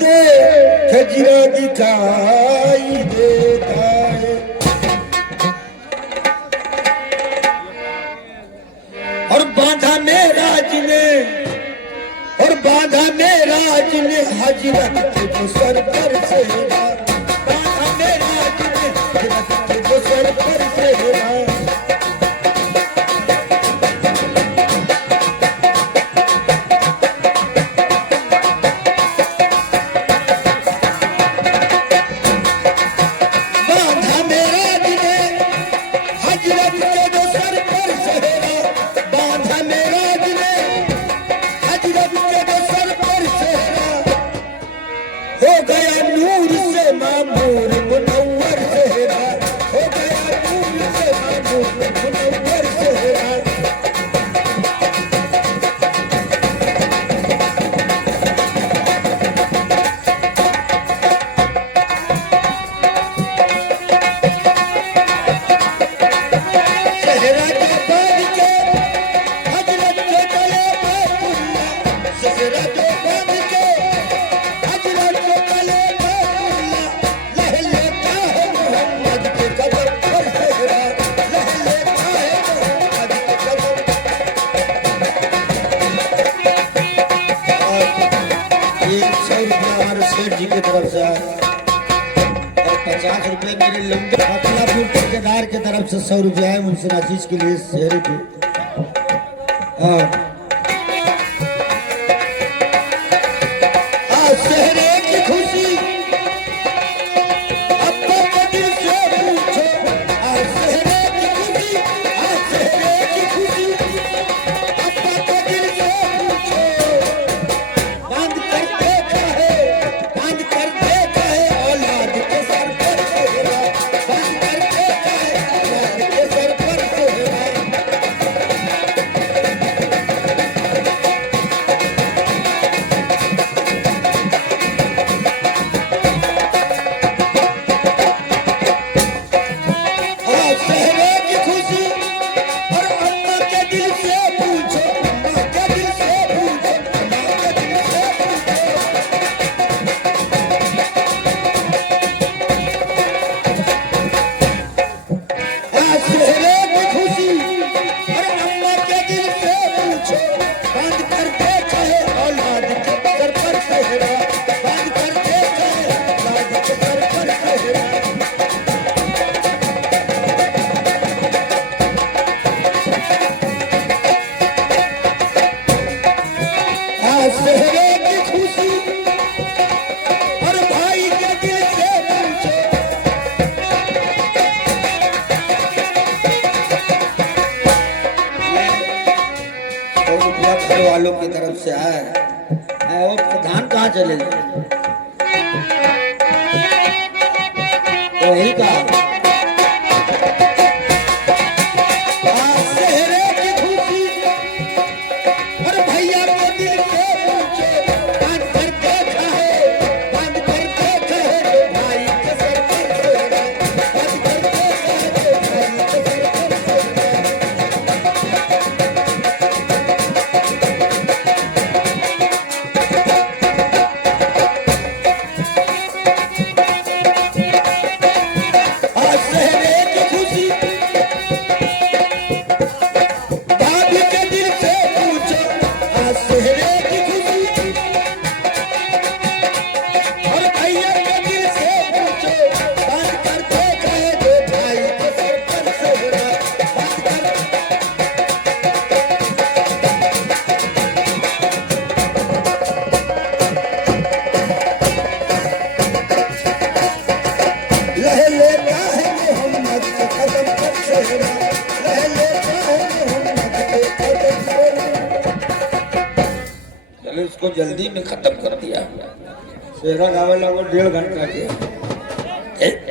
खजरा दिखाई देता है और बांधा मेराज ने हजरत के सर पर से बांधा मेराज ने हजरत के सर पर से हो गया नूर से मामूर मुनव्वर चेहरा, हो गया नूर से मामूर मुनव्वर चेहरा। चेहरा के बांध के हजरत के गले में फुल्ला, चेहरा के बांध के हजरत के गले में फुल्ला, लह लेता है मोहम्मद के कदम पर चेहरा, लह लेता है मोहम्मद के कदम। ये 100 रुपया हमारे सेठ जी की तरफ से आया और 50 रुपये मेरे लंबे अकलापुर ठेकेदार की तरफ से 100 रुपया है मुझसे नाचीज के लिए शहर की। शहरे की खुशी अब्बा के दिल से पूछो, शहरे की खुशी, शहरे की खुशी अब्बा के दिल से पूछो। बांध कर देखा है औलाद के सर पर चेहरा, बांध कर देखा है औलाद के सर पर चेहरा। शहरे की खुशी और अम्मा के दिल से पूछो, अम्मा के दिल से पूछो, अम्मा के दिल से पूछो। शहरे की खुशी और अम्मा के दिल से पूछो। बांध कर देखा है औलाद के सर पर चेहरा, बांध कर देखा है औलाद के सर पर चेहरा। शहरे की खुशी और भाई के दिल से पूछो। 100 रुपया घर वालों की तरफ से आया है और प्रधान कहाँ चले गए? वही कहा शहरे की खुशी और भैया को दिल से पूछो। बांध कर देखा है जो भाई के सर पर चेहरा, बांध कर देखा है जो भाई के सर पर चेहरा। शहरे की खुशी भाभी के दिल से पूछो। शहरे की खुशी और भैया के दिल से पूछो। बांध कर देखा है जो भाई के सर पर चेहरा, बांध कर लह लेता है मोहम्मद के कदम पर चेहरा, लह लेता है मोहम्मद के कदम पर। चलो इसको जल्दी में खत्म कर दिया। शेरा गावला को 1.5 घंटा किया।